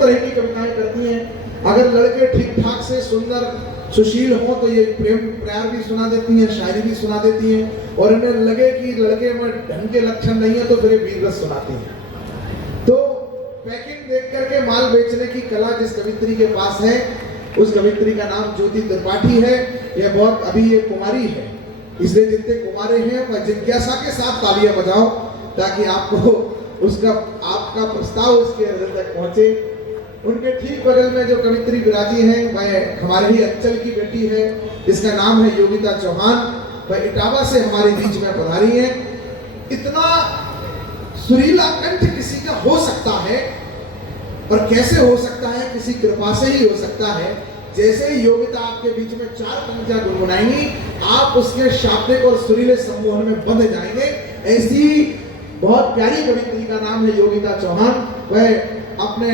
तरह की कविताएं करती हैं। अगर लड़के ठीक ठाक से सुंदर सुशील हो तो ये प्रेम प्यार भी सुना देती हैं, शायरी भी सुना देती हैं, और इन्हें लगे कि लड़के में ढंग के लक्षण नहीं है तो फिर वीर रस सुनाती हैं। तो पैकिंग देख करके माल बेचने की कला जिस कवित्री के पास है, उस कवित्री का नाम ज्योति त्रिपाठी है। यह बहुत अभी ये कुमारी है, इसलिए जितने कुमारे हैं वह जिज्ञासा के साथ तालियां बजाओ ताकि आपको उसका आपका प्रस्ताव उसके हृदय तक पहुंचे। उनके ठीक बगल में जो कवित्री विराजी हैं वह हमारे ही अंचल की बेटी है, जिसका नाम है योगिता चौहान। वह इटावा से हमारे बीच में पधारी है। इतना सुरीला कंठ किसी का हो सकता है, और कैसे हो सकता है? किसी कृपा से ही हो सकता है। जैसे ही योगिता आपके बीच में 4 पंक्तियां गुनगुनाएंगी, आप उसके शाब्दिक और सुरीले सम्मोहन में बंध जाएंगे। ऐसी बहुत प्यारी कवित्री का नाम है योगिता चौहान। वह अपने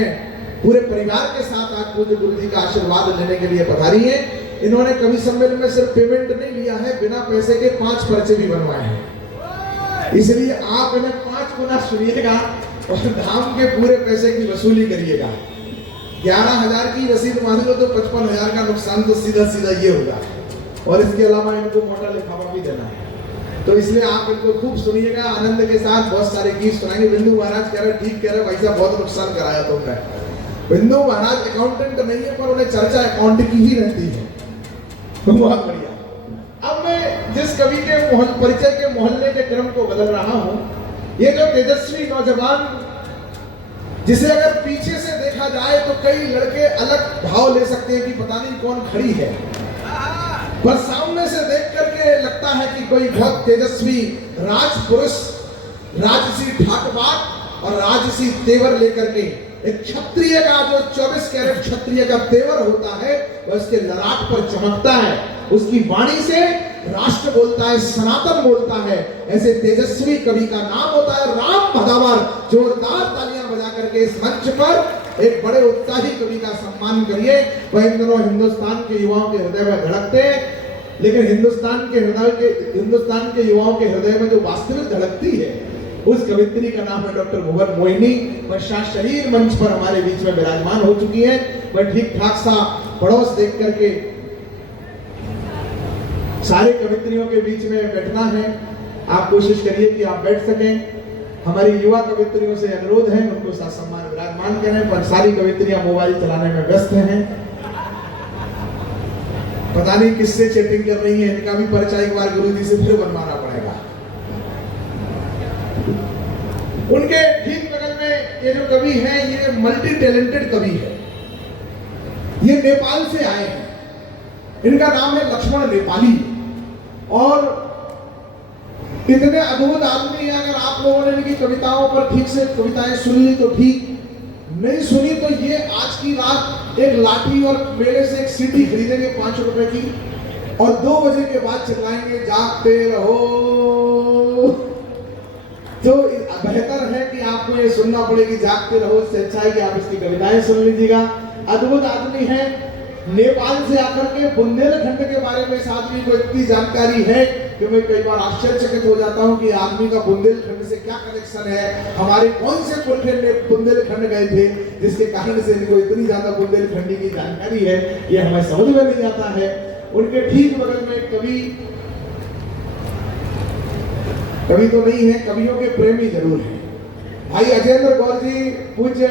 पूरे परिवार के साथ आज पूज्य गुरु जी का आशीर्वाद लेने के लिए पधारी है। इन्होंने कवि सम्मेलन में सिर्फ पेमेंट नहीं लिया है, बिना पैसे के 5 पर्चे भी बनवाए हैं। इसलिए आप इन्हें 5 गुना सुनिएगा और धाम के पूरे पैसे की वसूली करिएगा। 11,000 की रसीद मान लो तो 55,000 का नुकसान तो सीधा सीधा ये होगा, और इसके अलावा इनको मोटा लिखावा भी देना है। तो इसलिए आप इनको खूब सुनिएगा आनंद के साथ। बहुत सारे गीत सुनाएंगे। बिंदु महाराज कह रहे ठीक कह रहे भाई साहब, बहुत नुकसान कराया तुमने। बिंदु महाराज अकाउंटेंट नहीं है, पर उन्हें चर्चा अकाउंट की ही रहती है। बहुत बढ़िया। अब मैं जिस कवि के परिचय के मोहल्ले के क्रम को बदल रहा हूं, ये जो तेजस्वी नौजवान, जिसे अगर पीछे से देखा जाए तो कई लड़के अलग भाव ले सकते हैं कि पता नहीं कौन खड़ी है, पर सामने से देख करके लगता है कि कोई बहुत तेजस्वी राजपुरुष, राजसी ठाकबाग और राजसी तेवर लेकर के, एक क्षत्रिय का जो 24 कैरेट क्षत्रिय का तेवर होता है वह उसके ललाट पर चमकता है। उसकी वाणी से राष्ट्र बोलता है, सनातन बोलता है। ऐसे तेजस्वी कवि का नाम होता है राम भदावर। जोरदार तालियां बजा करके इस मंच पर एक बड़े उत्साही कवि का सम्मान करिए। वह इन दिनों हिंदुस्तान के युवाओं के हृदय में धड़कते हैं, लेकिन हिंदुस्तान के युवाओं के हृदय में जो वास्तविक धड़कती है, उस कवित्री का नाम है डॉक्टर भुवन मोहिनी। वह शास्त्रीय मंच पर हमारे बीच में विराजमान हो चुकी है। वह ठीक ठाक सा पड़ोस देख करके सारे कवित्रियों के बीच में बैठना है। आप कोशिश करिए कि आप बैठ सकें। हमारी युवा कवित्रियों से अनुरोध है उनको सम्मान विराजमान करें, पर सारी कवित्रियां मोबाइल चलाने में व्यस्त हैं। पता नहीं किससे चैटिंग कर रही है, इनका भी परिचय एक बार गुरु जी से फिर बनवाना पड़ेगा। उनके ठीक बगल में ये जो कवि हैं, ये मल्टी टैलेंटेड कवि है। ये नेपाल से आए हैं। इनका नाम है लक्ष्मण नेपाली, और इतने अद्भुत आदमी हैं। अगर आप लोगों ने इनकी कविताओं पर ठीक से कविताएं सुन ली तो ठीक, नहीं सुनी तो ये आज की रात एक लाठी और मेले से एक सीढ़ी खरीदेंगे 5 रुपए की, और 2 बजे के बाद चिल्लाएंगे जागते रहो। तो बेहतर है कि आपको ये सुनना पड़ेगी जागते रहो, इससे अच्छा है कि आप इसकी कविताएं सुन लीजिएगा। अद्भुत आदमी है। नेपाल से आकर के बुंदेलखंड के बारे में इस आदमी को इतनी जानकारी है कि मैं कई बार आश्चर्यचकित हो जाता हूं कि आदमी का बुंदेलखंड से क्या कनेक्शन है। हमारे कौन से पुरखे बुंदेलखंड गए थे जिसके कारण से इनको इतनी ज्यादा बुंदेलखंडी की जानकारी है, ये हमें समझ में नहीं आता है। उनके ठीक बगल में कवि तो नहीं है, कवियों के प्रेमी जरूर है। भाई अजेंद्र गौर जी पूज्य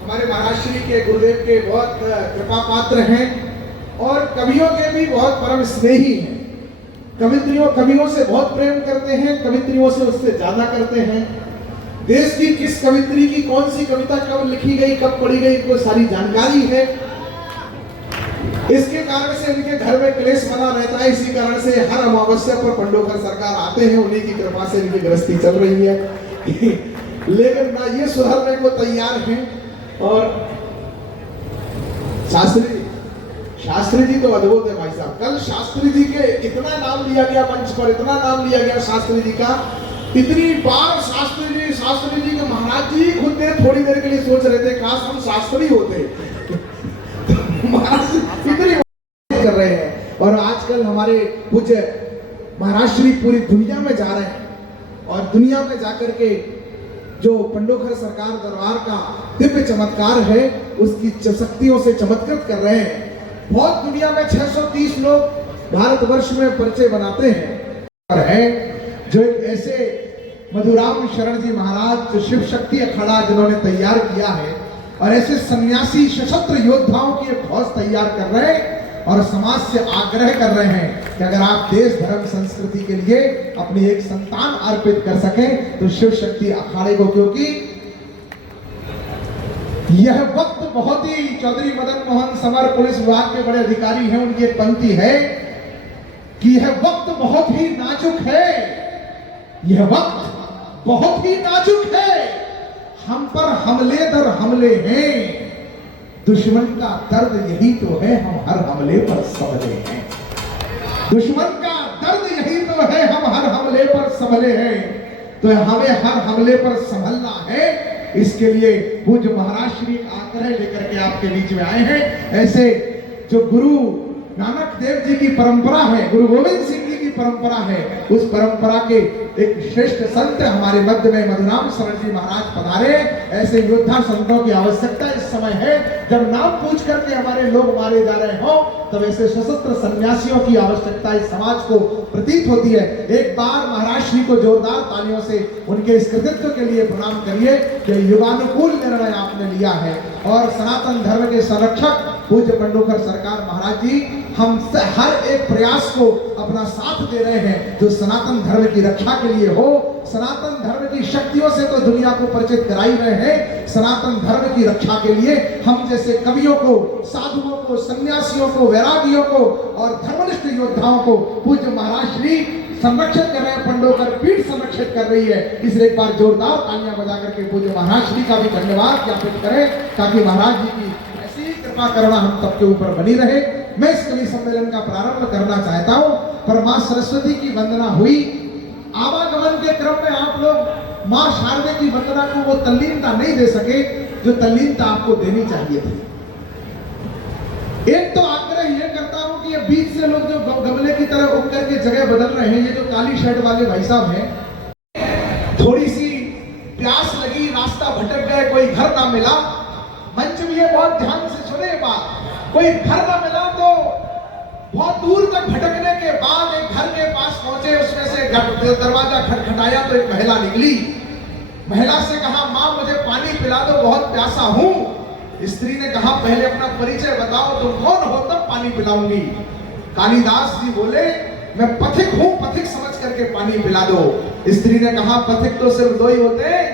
हमारे महाराज श्री के गुरुदेव के बहुत कृपा पात्र हैं, और कवियों के भी बहुत परम स्नेही हैं। कवियों से बहुत प्रेम करते हैं, कवित्रियों से उससे ज्यादा करते हैं। देश की किस कवित्री की कौन सी कविता कब लिखी गई, कब पढ़ी गई, इनको सारी जानकारी है। इसके कारण से इनके घर में क्लेश बना रहता है। इसी कारण से हर अमावस्या पर पंडोकर सरकार आते हैं, उन्हीं की कृपा से इनकी गृहस्थी चल रही है। लेकिन ना ये सुधरने को तैयार हैं। और शास्त्री जी तो अद्भुत है भाई साहब। कल शास्त्री जी के इतना नाम लिया गया मंच पर, इतना नाम लिया गया शास्त्री जी का, इतनी बार शास्त्री जी के महाराज जी खुद थोड़ी देर के लिए सोच रहे थे काश हम शास्त्री होते। महाराज इतनी कर रहे हैं, और आजकल हमारे पूज्य महाराज श्री पूरी दुनिया में जा रहे हैं, और दुनिया में जाकर के जो पंडोखर सरकार दरबार का दिव्य चमत्कार है उसकी शक्तियों से चमत्कृत कर रहे हैं। बहुत दुनिया में 630 लोग भारतवर्ष में पर्चे बनाते हैं, और है जो एक ऐसे मधुराम शरण जी महाराज जो शिव शक्ति अखाड़ा जिन्होंने तैयार किया है, और ऐसे सन्यासी सशस्त्र योद्धाओं की एक फौज तैयार कर रहे हैं और समाज से आग्रह कर रहे हैं कि अगर आप देश धर्म संस्कृति के लिए अपनी एक संतान अर्पित कर सकें तो शिव शक्ति अखाड़े को, क्योंकि यह वक्त बहुत ही, चौधरी मदन मोहन समर पुलिस विभाग के बड़े अधिकारी हैं, उनकी एक पंक्ति है कि यह वक्त बहुत ही नाजुक है, यह वक्त बहुत ही नाजुक है, हम पर हमले दर हमले हैं, दुश्मन का दर्द यही तो है, हम हर हमले पर संभले हैं, दुश्मन का दर्द यही तो है, हम हर हमले पर संभले हैं। तो हमें हर हमले पर संभलना है, इसके लिए पूज्य महाराज श्री आग्रह लेकर के आपके बीच में आए हैं। ऐसे जो गुरु नानक देव जी की परंपरा है, गुरु गोविंद सिंह जी की परंपरा है, उस परंपरा के एक श्रेष्ठ संत हमारे मध्य में मधुराम शरण जी महाराज पधारे। ऐसे योद्धा संतों की आवश्यकता इस समय है, जब नाम पूछ करके हमारे लोग मारे जा रहे हो, तब ऐसे सशस्त्र सन्यासियों की आवश्यकता इस समाज को प्रतीत होती है। एक बार महाराज श्री को जोरदार तालियों से उनके इस कृतित्व के लिए प्रणाम करिए कि युगानुकूल निर्णय आपने लिया है, और सनातन धर्म के संरक्षक पूज्य पंडोखर सरकार महाराज जी हम हर एक प्रयास को अपना साथ दे रहे हैं जो सनातन धर्म की रक्षा के लिए हो। सनातन धर्म की शक्तियों से तो दुनिया को परिचित कराई रहे हैं, सनातन धर्म की रक्षा के लिए हम जैसे कवियों को, साधुओं को, सन्यासियों को, वैरागियों को और धर्मनिष्ठ योद्धाओं को पूज्य महाराज श्री संरक्षित कर रहे हैं, पंडोखर पीठ संरक्षित कर रही है। इसलिए एक बार जोरदार तालियां बजा करके पूज्य महाराज श्री का भी धन्यवाद ज्ञापित करें, ताकि महाराज जी की ऐसी कृपा करुणा हम सबके ऊपर बनी रहे। मैं इस कवि सम्मेलन का प्रारंभ करना चाहता हूं, पर मां सरस्वती की वंदना हुई, आवागमन के क्रम में आप लोग मां शारदे की वंदना को वो तल्लीनता नहीं दे सके जो तल्लीनता आपको देनी चाहिए थी। एक तो आग्रह ये करता हूं कि ये बीच से लोग जो गमले की तरह उठ करके जगह बदल रहे हैं, ये जो काली शर्ट वाले भाई साहब हैं, थोड़ी सी प्यास लगी, रास्ता भटक गए, कोई घर ना मिला, मंच में ये बहुत ध्यान से सुने बात, कोई घर ना मिला तो बहुत दूर तक भटकने के बाद एक घर के पास पहुंचे, उसमें से दरवाजा खटखटाया तो एक महिला निकली। महिला से कहा, मां मुझे पानी पिला दो, बहुत प्यासा हूं। स्त्री ने कहा, पहले अपना परिचय बताओ, तुम कौन हो, तब पानी पिलाऊंगी। कालिदास जी बोले, मैं पथिक हूं, पथिक समझ करके पानी पिला दो। स्त्री ने कहा, पथिक तो सिर्फ दो ही होते हैं,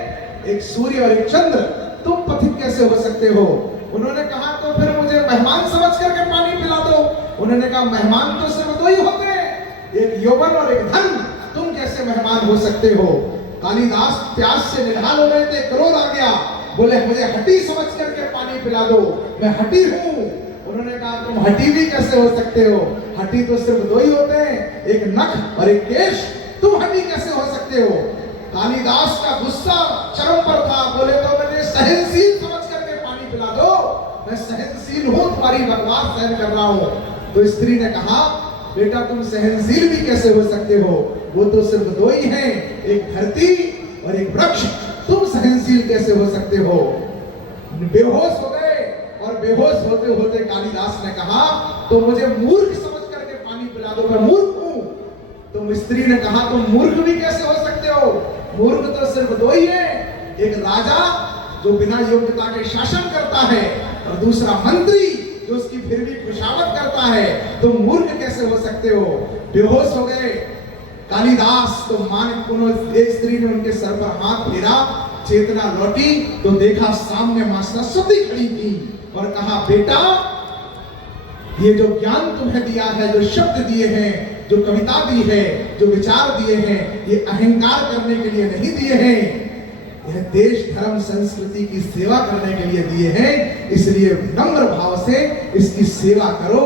एक सूर्य और एक चंद्र, तुम पथिक कैसे हो सकते हो? उन्होंने कहा, तो फिर मुझे मेहमान समझ करके पानी पिला दो। उन्होंने कहा, मेहमान तो सिर्फ दो ही होते हैं, एक यौवन और एक धन, तुम कैसे मेहमान हो सकते हो? कालिदास प्यास से निढाल हो गए थे, क्रोध आ गया, बोले मुझे हटी समझ करके पानी पिला दो, मैं हटी हूं। उन्होंने कहा, तुम हटी भी कैसे हो सकते हो? हटी तो सिर्फ दो ही होते हैं, एक नख और एक केश, तुम हटी कैसे हो सकते हो? कालिदास का गुस्सा चरम पर था, बोले तो मैंने सहनशील समझ करके पानी पिला दो, मैं सहनशील हूं, तुम्हारी बकवास सहन कर रहा हूं। तो स्त्री ने कहा, बेटा तुम सहनशील भी कैसे हो सकते हो? वो तो सिर्फ दो ही हैं, एक धरती और एक वृक्ष, तुम सहनशील कैसे हो सकते हो? बेहोश हो गए, और बेहोश होते होते कालिदास ने कहा, तो मुझे मूर्ख समझ करके पानी पिला दो, मैं मूर्ख हूं। तो स्त्री ने कहा, तुम मूर्ख भी कैसे हो सकते हो? मूर्ख तो सिर्फ दो ही है, एक राजा जो बिना योग्यता के शासन करता है, और दूसरा मंत्री जो उसकी फिर भी खुशामद करता है। तुम मूर्ख कैसे हो सकते हो? बेहोश हो गए कालिदास। तो एक स्त्री ने उनके सर पर हाथ फेरा, चेतना लौटी तो देखा सामने मां सरस्वती खड़ी थी, और कहा, बेटा ये जो ज्ञान तुम्हें दिया है, जो शब्द दिए हैं, जो कविता दी है, जो विचार दिए हैं, ये अहंकार करने के लिए नहीं दिए हैं, यह देश धर्म संस्कृति की सेवा करने के लिए दिए हैं, इसलिए नम्र भाव से इसकी सेवा करो।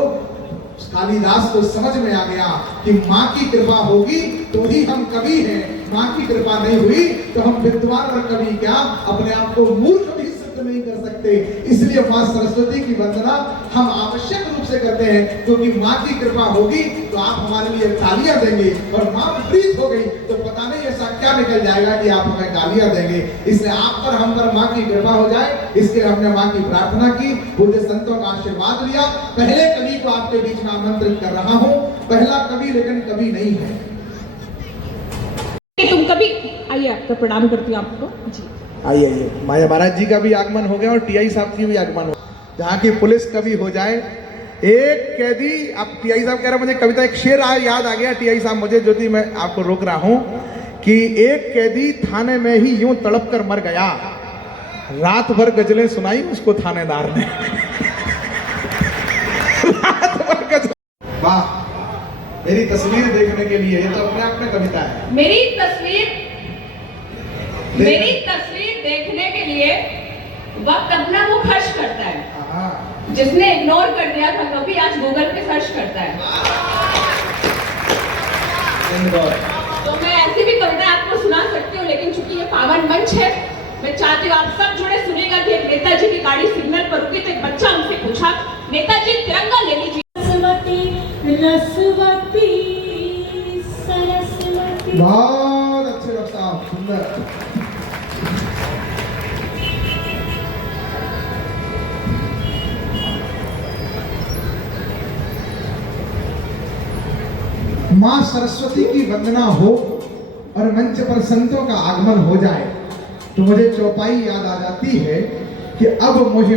कालिदास को समझ में आ गया कि माँ की कृपा होगी तो ही हम कवि हैं, माँ की कृपा नहीं हुई तो हम विद्वान और कवि क्या, अपने आप को मूर्ख भी सिद्ध नहीं कर सकते। सकते। इसलिए माँ सरस्वती की वंदना हम आवश्यक रूप से करते हैं, क्योंकि माँ की कृपा होगी तो आप हमारे लिए तालियां देंगे, और माँ विपरीत हो गई तो पता नहीं ऐसा क्या निकल जाएगा कि आप हमें गालियां देंगे। इसलिए आप पर हम पर माँ की कृपा हो जाए, इसके लिए हमने माँ की प्रार्थना की, पूज्य संतों का आशीर्वाद लिया। पहले कवि को आपके बीच में आमंत्रित कर रहा हूँ, पहला कवि लेकिन कवि नहीं है। तुम कभी आइए, आपका प्रणाम करती हूँ आपको जी। आइए, माया महाराज जी का भी आगमन हो गया और टीआई साहब की भी आगमन हो, जहाँ की पुलिस कवि हो जाए। एक कैदी, आप टीआई साहब कह रहे, मुझे कविता एक शेर याद आ गया टीआई साहब मुझे, जो थी मैं आपको रोक रहा हूँ कि एक कैदी थाने में ही यूं तड़प कर मर गया, रात भर गजलें सुनाई उसको थानेदार ने। रात भर गजलें। वाह, मेरी तस्वीर देखने के लिए, ये तो अपने आप में कविता है। मेरी तस्वीर देखने के लिए वक्त अपना वो खर्च करता है। जिसने इग्नोर कर दिया था कभी, आज गूगल पे सर्च करता है। तो मैं ऐसी भी कविता आपको सुना सकती हूँ, लेकिन चूंकि ये पावन मंच है, मैं चाहती हूँ आप सब जुड़े सुनेगा कि एक नेताजी की गाड़ी सिग्नल पर रुकी तो एक बच्चा उनसे पूछा, नेताजी तिरंगा ले लीजिए। सरस्वती सरस्वती। बहुत अच्छे डॉक्टर साहब, सुंदर। माँ सरस्वती की वंदना हो और मंच पर संतों का आगमन हो जाए तो मुझे चौपाई याद आ जाती है कि अब मुझे